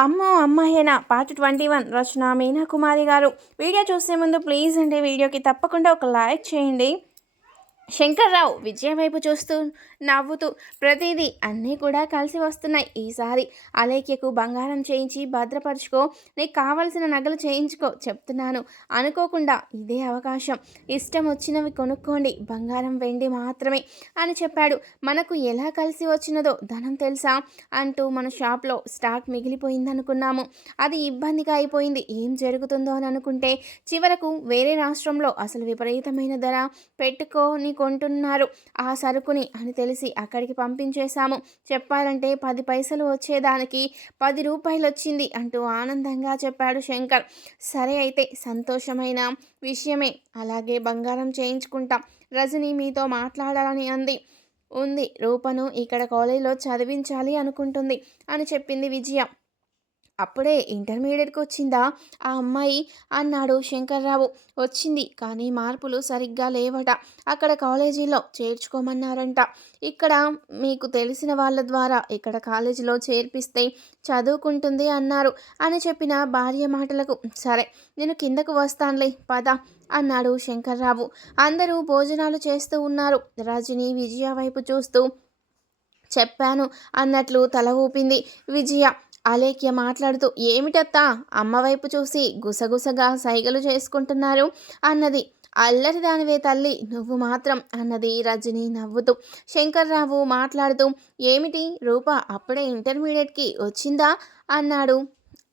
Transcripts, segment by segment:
అమ్మ అమ్మాయేనా? Part twenty one Rachana Meena Kumari garu. Video చూసే ముందు ప్లీజ్ అండి వీడియోకి తప్పకుండా ఒక లైక్ చేయండి. శంకర్రావు విజయ వైపు చూస్తూ నవ్వుతూ ప్రతిదీ అన్నీ కూడా కలిసి వస్తున్నాయి. ఈసారి అలేఖ్యకు బంగారం చేయించి భద్రపరుచుకో నీకు కావలసిన నగలు చేయించుకో చెప్తున్నాను. అనుకోకుండా ఇదే అవకాశం. ఇష్టం వచ్చినవి కొనుక్కోండి. బంగారం వెండి మాత్రమే అని చెప్పాడు. మనకు ఎలా కలిసి వచ్చినదో ధనం తెలుసా? అంటూ మన షాప్లో స్టాక్ మిగిలిపోయిందనుకున్నాము. అది ఇబ్బందిగా అయిపోయింది. ఏం జరుగుతుందో అని అనుకుంటే చివరకు వేరే రాష్ట్రంలో అసలు విపరీతమైన ధర పెట్టుకో నీకు కొంటున్నారు ఆ సరుకుని అని తెలిసి అక్కడికి పంపించేశాము. చెప్పాలంటే పది పైసలు వచ్చేదానికి పది రూపాయలు వచ్చింది అంటూ ఆనందంగా చెప్పాడు శంకర్. సరే అయితే సంతోషమైన విషయమే. అలాగే బంగారం చేయించుకుంటాం. రజని మీతో మాట్లాడాలని అంది. ఉంది. రూపను ఇక్కడ కాలేజీలో చదివించాలి అనుకుంటుంది అని చెప్పింది విజయ. అప్పుడే ఇంటర్మీడియట్కి వచ్చిందా? ఆ అమ్మాయి అన్నాడు శంకర్రావు. వచ్చింది కానీ మార్పులు సరిగ్గా లేవట. అక్కడ కాలేజీలో చేర్చుకోమన్నారంట. ఇక్కడ మీకు తెలిసిన వాళ్ళ ద్వారా ఇక్కడ కాలేజీలో చేర్పిస్తే చదువుకుంటుంది అన్నారు అని చెప్పిన భార్య మాటలకు. సరే నేను కిందకు వస్తానులే పద అన్నాడు శంకర్రావు. అందరూ భోజనాలు చేస్తూ ఉన్నారు. రజని విజయ వైపు చూస్తూ చెప్పాను అన్నట్లు తల ఊపింది విజయ. అలేఖ్య మాట్లాడుతూ ఏమిటత్తా? అమ్మవైపు చూసి గుసగుసగా సైగలు చేసుకుంటున్నారు అన్నది. అల్లరి దానివే తల్లి నువ్వు మాత్రం అన్నది రజని నవ్వుతూ. శంకర్రావు మాట్లాడుతూ ఏమిటి? రూప అప్పుడే ఇంటర్మీడియట్కి వచ్చిందా? అన్నాడు.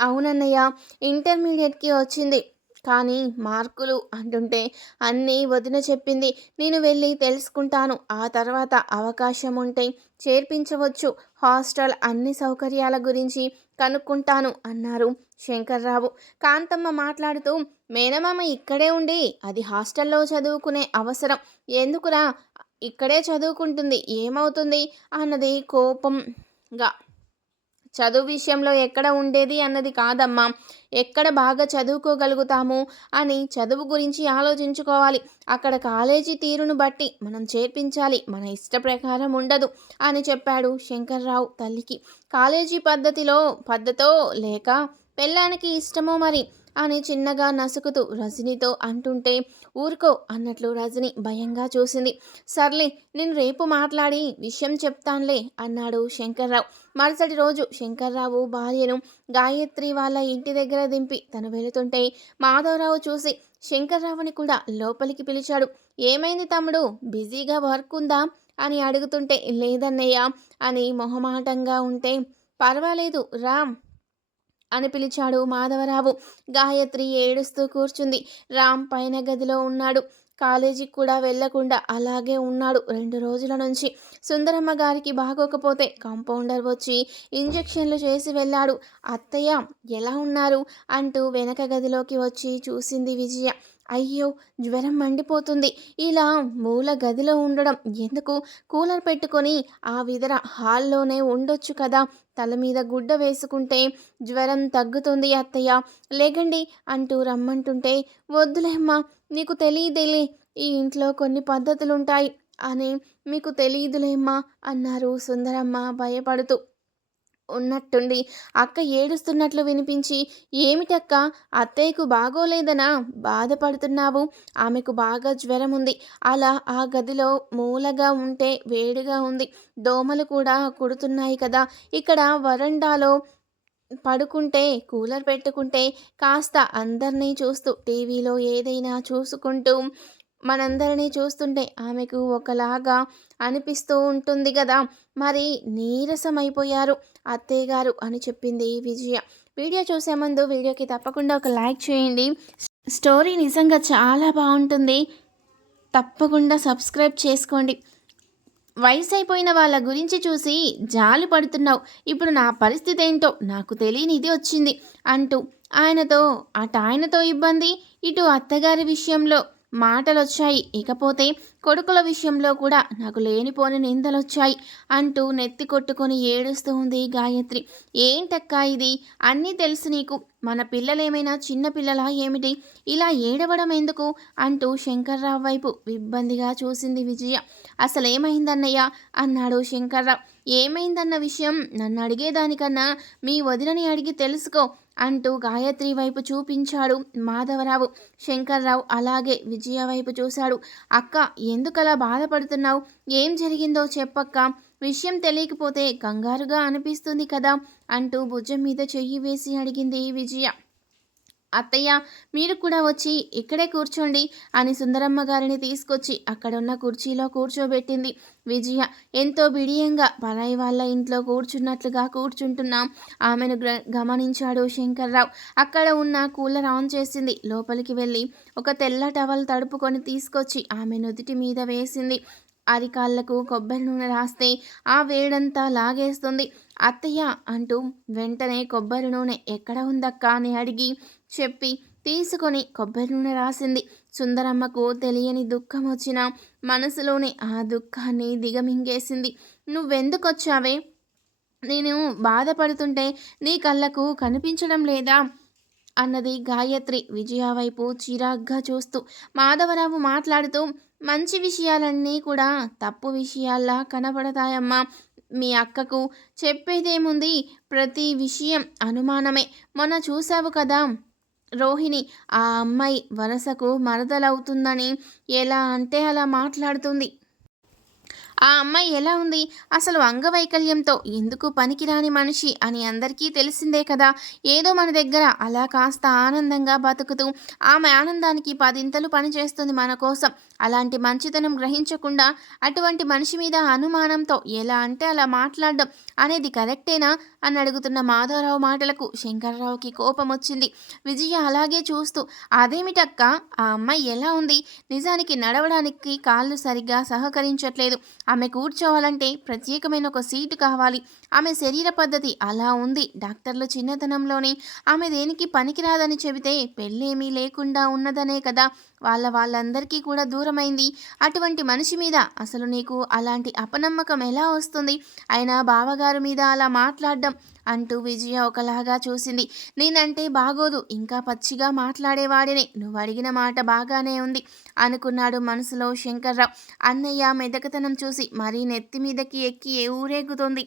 అవునన్నయ్య ఇంటర్మీడియట్కి వచ్చింది. కానీ మార్కులు అంటుంటే అన్నీ వదిన చెప్పింది. నేను వెళ్ళి తెలుసుకుంటాను. ఆ తర్వాత అవకాశం ఉంటే చేర్పించవచ్చు. హాస్టల్ అన్ని సౌకర్యాల గురించి కనుక్కుంటాను అన్నారు శంకర్రావు. కాంతమ్మ మాట్లాడుతూ మేనమామ ఇక్కడే ఉండి అది హాస్టల్లో చదువుకునే అవసరం. ఎందుకురా? ఇక్కడే చదువుకుంటుంది. ఏమవుతుంది? అన్నది కోపంగా. చదువు విషయంలో ఎక్కడ ఉండేది అన్నది కాదమ్మా. ఎక్కడ బాగా చదువుకోగలుగుతాము అని చదువు గురించి ఆలోచించుకోవాలి. అక్కడ కాలేజీ తీరును బట్టి మనం చేర్పించాలి. మన ఇష్ట ప్రకారం ఉండదు అని చెప్పాడు శంకర్రావు తల్లికి. కాలేజీ పద్ధతిలో పద్ధతో లేక పెళ్ళానికి ఇష్టమో మరి? అని చిన్నగా నసుకుతూ రజనీతో అంటుంటే ఊరుకో అన్నట్లు రజని భయంగా చూసింది. సర్లే నేను రేపు మాట్లాడి విషయం చెప్తానులే అన్నాడు శంకర్రావు. మరుసటి రోజు శంకర్రావు భార్యను గాయత్రి వాళ్ళ ఇంటి దగ్గర దింపి తను వెళుతుంటే మాధవరావు చూసి శంకర్రావుని కూడా లోపలికి పిలిచాడు. ఏమైంది తమ్ముడు? బిజీగా వర్క్ ఉందా? అని అడుగుతుంటే లేదన్నయ్య అని మొహమాటంగా ఉంటే పర్వాలేదు రామ్ అని పిలిచాడు మాధవరావు. గాయత్రి ఏడుస్తూ కూర్చుంది. రామ్ పైన గదిలో ఉన్నాడు. కాలేజీకి కూడా వెళ్ళకుండా అలాగే ఉన్నాడు రెండు రోజుల నుంచి. సుందరమ్మ గారికి బాగోకపోతే కాంపౌండర్ వచ్చి ఇంజెక్షన్లు చేసి వెళ్ళాడు. అత్తయ్య ఎలా ఉన్నారు? అంటూ వెనక గదిలోకి వచ్చి చూసింది విజయ. అయ్యో జ్వరం మండిపోతుంది. ఇలా మూల గదిలో ఉండడం ఎందుకు? కూలర్ పెట్టుకొని ఆ విధర హాల్లోనే ఉండొచ్చు కదా. తల మీద గుడ్డ వేసుకుంటే జ్వరం తగ్గుతుంది అత్తయ్య. లేకండి అంటూ రమ్మంటుంటే వద్దులేమ్మా నీకు తెలియదేలే ఈ ఇంట్లో కొన్ని పద్ధతులుంటాయి అని మీకు తెలియదులేమ్మా అన్నారు సుందరమ్మ భయపడుతూ. ఉన్నట్టుండి అక్క ఏడుస్తున్నట్లు వినిపించి ఏమిటక్క? అత్తయ్యకు బాగోలేదనా? బాధపడుతున్నావు? ఆమెకు బాగా జ్వరం ఉంది అలా ఆ గదిలో మూలగా ఉంటే వేడిగా ఉంది. దోమలు కూడా కుడుతున్నాయి కదా. ఇక్కడ వరండాలో పడుకుంటే కూలర్ పెట్టుకుంటే కాస్త అందరినీ చూస్తూ టీవీలో ఏదైనా చూసుకుంటూ మనందరినీ చూస్తుంటే ఆమెకు ఒకలాగా అనిపిస్తూ ఉంటుంది కదా. మరి నీరసమైపోయారు అత్తయ్య గారు అని చెప్పింది విజయ. వీడియో చూసే ముందు వీడియోకి తప్పకుండా ఒక లైక్ చేయండి. స్టోరీ నిజంగా చాలా బాగుంటుంది. తప్పకుండా సబ్స్క్రైబ్ చేసుకోండి. వయసు అయిపోయిన వాళ్ళ గురించి చూసి జాలి పడుతున్నావు. ఇప్పుడు నా పరిస్థితి ఏంటో నాకు తెలియనిది వచ్చింది అంటూ ఆయనతో అటు ఆయనతో ఇబ్బంది ఇటు అత్తగారి విషయంలో మాటలు వచ్చాయి ఇకపోతే కొడుకుల విషయంలో కూడా నాకు లేనిపోని నిందలొచ్చాయి అంటూ నెత్తి కొట్టుకొని ఏడుస్తూ ఉంది గాయత్రి. ఏంటక్కా ఇది? అన్నీ తెలుసు నీకు. మన పిల్లలేమైనా చిన్నపిల్లలా ఏమిటి? ఇలా ఏడవడం ఎందుకు? అంటూ శంకర్రావు వైపు ఇబ్బందిగా చూసింది విజయ. అసలేమైందన్నయ్య? అన్నాడు శంకర్రావు. ఏమైందన్న విషయం నన్ను అడిగేదానికన్నా మీ వదినని అడిగి తెలుసుకో అంటూ గాయత్రి వైపు చూపించాడు మాధవరావు. శంకర్రావు అలాగే విజయ వైపు చూశాడు. అక్క ఎందుకలా బాధపడుతున్నావు? ఏం జరిగిందో చెప్పక్క. విషయం తెలియకపోతే కంగారుగా అనిపిస్తుంది కదా అంటూ భుజం మీద చెయ్యి వేసి అడిగింది విజయ. అత్తయ్య మీరు కూడా వచ్చి ఇక్కడే కూర్చోండి అని సుందరమ్మ గారిని తీసుకొచ్చి అక్కడున్న కుర్చీలో కూర్చోబెట్టింది. విజయ ఎంతో బిడియంగా పరాయి వాళ్ళ ఇంట్లో కూర్చున్నట్లుగా కూర్చుంటున్నాం ఆమెను గమనించాడు శంకర్రావు. అక్కడ ఉన్న కూలర్ ఆన్ చేసింది. లోపలికి వెళ్ళి ఒక తెల్ల టవల్ తడుపుకొని తీసుకొచ్చి ఆమె నుదుటి మీద వేసింది. అరికాళ్ళకు కొబ్బరి నూనె రాస్తే ఆ వేడంతా లాగేస్తుంది. అత్తయ్య అంటూ వెంటనే కొబ్బరి నూనె ఎక్కడ ఉందక్క? అని అడిగి చెప్పి తీసుకొని కొబ్బరి నూనె రాసింది. సుందరమ్మకు తెలియని దుఃఖం వచ్చిన మనసులోనే ఆ దుఃఖాన్ని దిగమింగేసింది. నువ్వెందుకొచ్చావే? నేను బాధపడుతుంటే నీ కళ్ళకు కనిపించడం లేదా అన్నది గాయత్రి విజయ వైపు చిరాగ్గా చూస్తూ. మాధవరావు మాట్లాడుతూ మంచి విషయాలన్నీ కూడా తప్పు విషయాల్లా కనపడతాయమ్మా. మీ అక్కకు చెప్పేదేముంది? ప్రతి విషయం అనుమానమే. మొన్న చూసావు కదా? రోహిణి ఆ అమ్మాయి వరసకు మరదలవుతుందని ఎలా అంటే అలా మాట్లాడుతుంది. ఆ అమ్మాయి ఎలా ఉంది? అసలు అంగవైకల్యంతో ఎందుకు పనికిరాని మనిషి అని అందరికీ తెలిసిందే కదా. ఏదో మన దగ్గర అలా కాస్త ఆనందంగా బతుకుతూ ఆమె ఆనందానికి పదింతలు పనిచేస్తుంది మన కోసం. అలాంటి మంచితనం గ్రహించకుండా అటువంటి మనిషి మీద అనుమానంతో ఎలా అంటే అలా మాట్లాడడం అనేది కరెక్టేనా అని అడుగుతున్న మాధవరావు మాటలకు శంకర్రావుకి కోపం వచ్చింది. విజయ అలాగే చూస్తూ అదేమిటక్క? ఆ అమ్మాయి ఎలా ఉంది? నిజానికి నడవడానికి కాళ్ళు సరిగ్గా సహకరించట్లేదు. ఆమె కూర్చోవాలంటే ప్రత్యేకమైన ఒక సీటు కావాలి. ఆమె శరీర పద్ధతి అలా ఉంది. డాక్టర్లు చిన్నతనంలోనే ఆమె దేనికి పనికిరాదని చెబితే పెళ్ళేమీ లేకుండా ఉన్నదనే కదా. వాళ్ళ వాళ్ళందరికీ కూడా దూరమైంది. అటువంటి మనిషి మీద అసలు నీకు అలాంటి అపనమ్మకం ఎలా వస్తుంది? అయినా బావగారు మీద అలా మాట్లాడడం అంటూ విజయ ఒకలాగా చూసింది. నేనంటే బాగోదు ఇంకా పచ్చిగా మాట్లాడేవాడిని. నువ్వు అడిగిన మాట బాగానే ఉంది అనుకున్నాడు మనసులో శంకర్రావు. అన్నయ్య మెదకతనం చూసి మరీ నెత్తి మీదకి ఎక్కి ఊరేగుతోంది?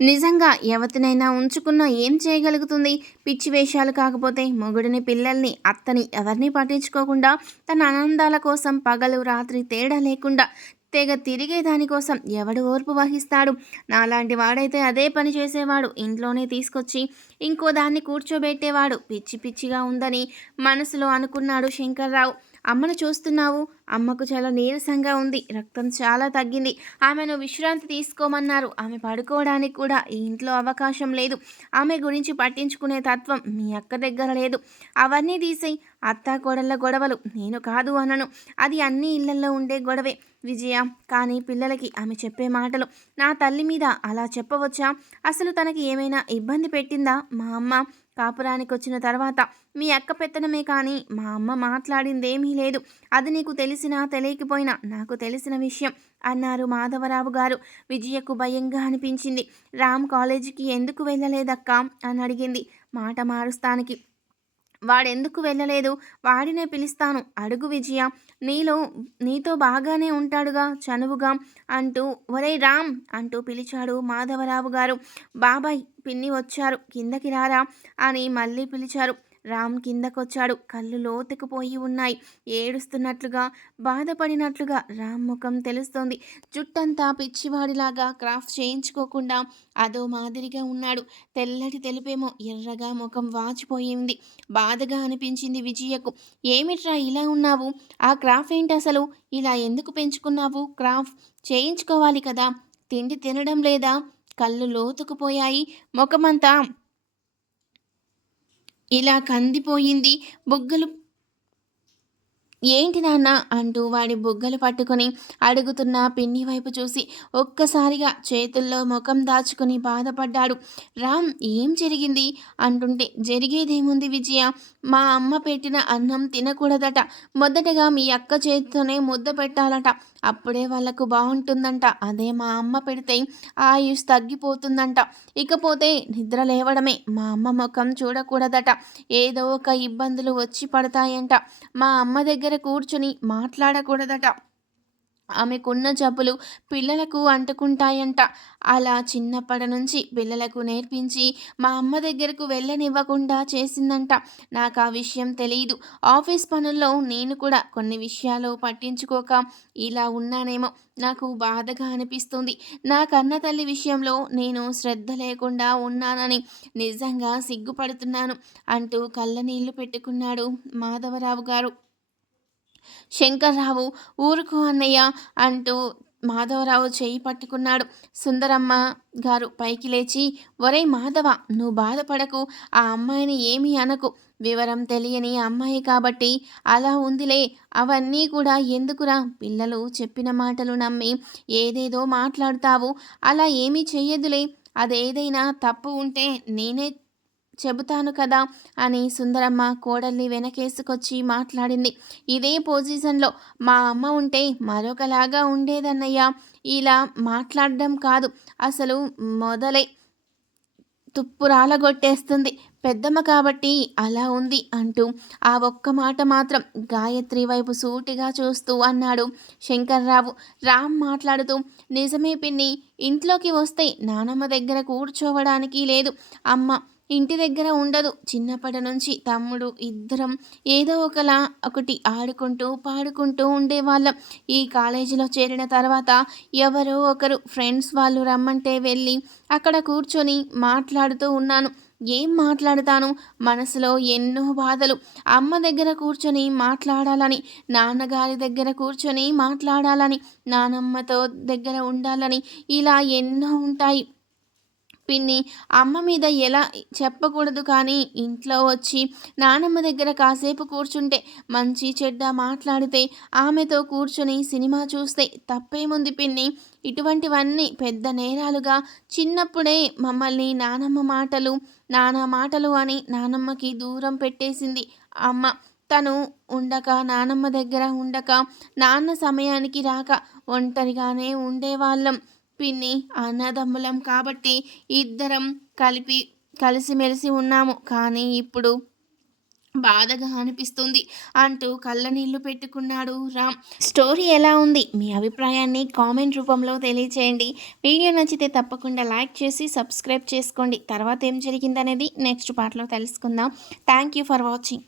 నిజంగా ఎవతినైనా ఉంచుకున్నా ఏం చేయగలుగుతుంది? పిచ్చి వేషాలు కాకపోతే మొగుడిని పిల్లల్ని అత్తని ఎవరిని పట్టించుకోకుండా తన ఆనందాల కోసం పగలు రాత్రి తేడా లేకుండా తెగ తిరిగే దానికోసం ఎవడు ఓర్పు వహిస్తాడు? నాలాంటి వాడైతే అదే పని చేసేవాడు ఇంట్లోనే తీసుకొచ్చి ఇంకో దాన్ని కూర్చోబెట్టేవాడు. పిచ్చి పిచ్చిగా ఉందని మనసులో అనుకున్నాడు శంకర్రావు. అమ్మను చూస్తున్నావు. అమ్మకు చాలా నీరసంగా ఉంది. రక్తం చాలా తగ్గింది. ఆమెను విశ్రాంతి తీసుకోమన్నారు. ఆమె పడుకోవడానికి కూడా ఈ ఇంట్లో అవకాశం లేదు. ఆమె గురించి పట్టించుకునే తత్వం మీ అక్క దగ్గర లేదు. అవన్నీ తీసేయి. అత్త కోడళ్ళ గొడవలు. నేను కాదు అనను. అది అన్ని ఇళ్ళల్లో ఉండే గొడవే. విజయ కానీ పిల్లలకి ఆమె చెప్పే మాటలు నా తల్లి మీద అలా చెప్పవచ్చా? అసలు తనకి ఏమైనా ఇబ్బంది పెట్టిందా మా అమ్మ? కాపురానికి వచ్చిన తర్వాత మీ అక్క పెత్తనమే కానీ మా అమ్మ మాట్లాడిందేమీ లేదు. అది నీకు తెలిసినా తెలియకపోయినా నాకు తెలిసిన విషయం అన్నారు మాధవరావు గారు. విజయకు భయంగా అనిపించింది. రామ్ కాలేజీకి ఎందుకు వెళ్ళలేదక్క? అని అడిగింది మాట మారుస్తానికి. వాడెందుకు వెళ్ళలేదు? వాడినే పిలుస్తాను. అడుగు విజయ. నీలో నీతో బాగానే ఉంటాడుగా చనువుగా అంటూ ఒరే రామ్ అంటూ పిలిచాడు మాధవరావు గారు. బాబాయ్ పిన్ని వచ్చారు కిందకి రారా అని మళ్ళీ పిలిచారు. రామ్ కిందకొచ్చాడు. కళ్ళు లోతుకుపోయి ఉన్నాయి. ఏడుస్తున్నట్లుగా బాధపడినట్లుగా రామ్ ముఖం తెలుస్తోంది. జుట్టంతా పిచ్చివాడిలాగా క్రాఫ్ట్ చేయించుకోకుండా అదో మాదిరిగా ఉన్నాడు. తెల్లటి తెలిపేమో ఎర్రగా ముఖం వాచిపోయింది. బాధగా అనిపించింది విజయకు. ఏమిట్రా ఇలా ఉన్నావు? ఆ క్రాఫ్ ఏంటి అసలు? ఇలా ఎందుకు పెంచుకున్నావు? క్రాఫ్ చేయించుకోవాలి కదా. తిండి తినడం లేదా? కళ్ళు లోతుకుపోయాయి. ముఖమంతా ఇలా కందిపోయింది. బుగ్గలు ఏంటి నాన్న అంటూ వాడి బుగ్గలు పట్టుకొని అడుగుతున్న పిన్ని వైపు చూసి ఒక్కసారిగా చేతుల్లో ముఖం దాచుకుని బాధపడ్డాడు. రామ్ ఏం జరిగింది? అంటుంటే జరిగేదేముంది విజయ? మా అమ్మ పెట్టిన అన్నం తినకూడదట. మొదటగా మీ అక్క చేతితోనే ముద్ద పెట్టాలట. అప్పుడే వాళ్ళకు బాగుంటుందంట అదే మా అమ్మ పెడితే ఆయుష్ తగ్గిపోతుందంట. ఇకపోతే నిద్ర లేవడమే. మా అమ్మ ముఖం చూడకూడదట. ఏదో ఒక ఇబ్బందులు వచ్చి పడతాయంట. మా అమ్మ దగ్గర కూర్చుని మాట్లాడకూడదట. ఆమెకున్న జబ్బులు పిల్లలకు అంటుకుంటాయంట. అలా చిన్నప్పటి నుంచి పిల్లలకు నేర్పించి మా అమ్మ దగ్గరకు వెళ్ళనివ్వకుండా చేసిందంట. నాకు ఆ విషయం తెలియదు ఆఫీస్ పనుల్లో నేను కూడా కొన్ని విషయాలు పట్టించుకోక ఇలా ఉన్నానేమో. నాకు బాధగా అనిపిస్తుంది. నా కన్న తల్లి విషయంలో నేను శ్రద్ధ లేకుండా ఉన్నానని నిజంగా సిగ్గుపడుతున్నాను అంటూ కళ్ళ నీళ్ళు పెట్టుకున్నాడు మాధవరావు గారు. శంకర్రావు ఊరుకు అన్నయ్య అంటూ మాధవరావు చేయి పట్టుకున్నాడు. సుందరమ్మ గారు పైకి లేచి ఒరే మాధవ నువ్వు బాధపడకు. ఆ అమ్మాయిని ఏమీ అనకు. వివరం తెలియని అమ్మాయి కాబట్టి అలా ఉందిలే. అవన్నీ కూడా ఎందుకురా? పిల్లలు చెప్పిన మాటలు నమ్మి ఏదేదో మాట్లాడతావు. అలా ఏమీ చెయ్యదులే అదేదైనా తప్పు ఉంటే నేనే చెబుతాను కదా అని సుందరమ్మ కోడల్ని వెనకేసుకొచ్చి మాట్లాడింది. ఇదే పొజిషన్లో మా అమ్మ ఉంటే మరొకలాగా ఉండేదన్నయ్య. ఇలా మాట్లాడడం కాదు. అసలు మొదలై తుప్పు రాలగొట్టేస్తుంది. పెద్దమ్మ కాబట్టి అలా ఉంది అంటూ ఆ ఒక్క మాట మాత్రం గాయత్రి వైపు సూటిగా చూస్తూ అన్నాడు శంకర్రావు. రామ్ మాట్లాడుతూ నిజమే పిన్ని ఇంట్లోకి వస్తే నానమ్మ దగ్గర కూర్చోవడానికి లేదు. అమ్మ ఇంటి దగ్గర ఉండదు. చిన్నప్పటి నుంచి తమ్ముడు ఇద్దరం ఏదో ఒకలా ఒకటి ఆడుకుంటూ పాడుకుంటూ ఉండేవాళ్ళం. ఈ కాలేజీలో చేరిన తర్వాత ఎవరో ఒకరు ఫ్రెండ్స్ వాళ్ళు రమ్మంటే వెళ్ళి అక్కడ కూర్చొని మాట్లాడుతూ ఉన్నాను. ఏం మాట్లాడతాను? మనసులో ఎన్నో బాధలు. అమ్మ దగ్గర కూర్చొని మాట్లాడాలని నాన్నగారి దగ్గర కూర్చొని మాట్లాడాలని నానమ్మతో దగ్గర ఉండాలని ఇలా ఎన్నో ఉంటాయి. పిన్ని అమ్మ మీద ఎలా చెప్పకూడదు కానీ ఇంట్లో వచ్చి నానమ్మ దగ్గర కాసేపు కూర్చుంటే మంచి చెడ్డ మాట్లాడితే ఆమెతో కూర్చొని సినిమా చూస్తే తప్పేముంది పిన్ని? ఇటువంటివన్నీ పెద్ద నేరాలుగా చిన్నప్పుడే మమ్మల్ని నానమ్మ మాటలు నానా మాటలు అని నానమ్మకి దూరం పెట్టేసింది అమ్మ. తను ఉండక నానమ్మ దగ్గర ఉండక నాన్న సమయానికి రాక ఒంటరిగానే ఉండేవాళ్ళం. పిన్ని అన్నదమ్ములం కాబట్టి ఇద్దరం కలిపి కలిసిమెలిసి ఉన్నాము. కానీ ఇప్పుడు బాధగా అనిపిస్తుంది అంటూ కళ్ళ నీళ్ళు పెట్టుకున్నాడు రామ్. స్టోరీ ఎలా ఉంది? మీ అభిప్రాయాన్ని కామెంట్ రూపంలో తెలియచేయండి. వీడియో నచ్చితే తప్పకుండా లైక్ చేసి సబ్స్క్రైబ్ చేసుకోండి. తర్వాత ఏం జరిగిందనేది నెక్స్ట్ పార్ట్లో తెలుసుకుందాం. Thank you for watching.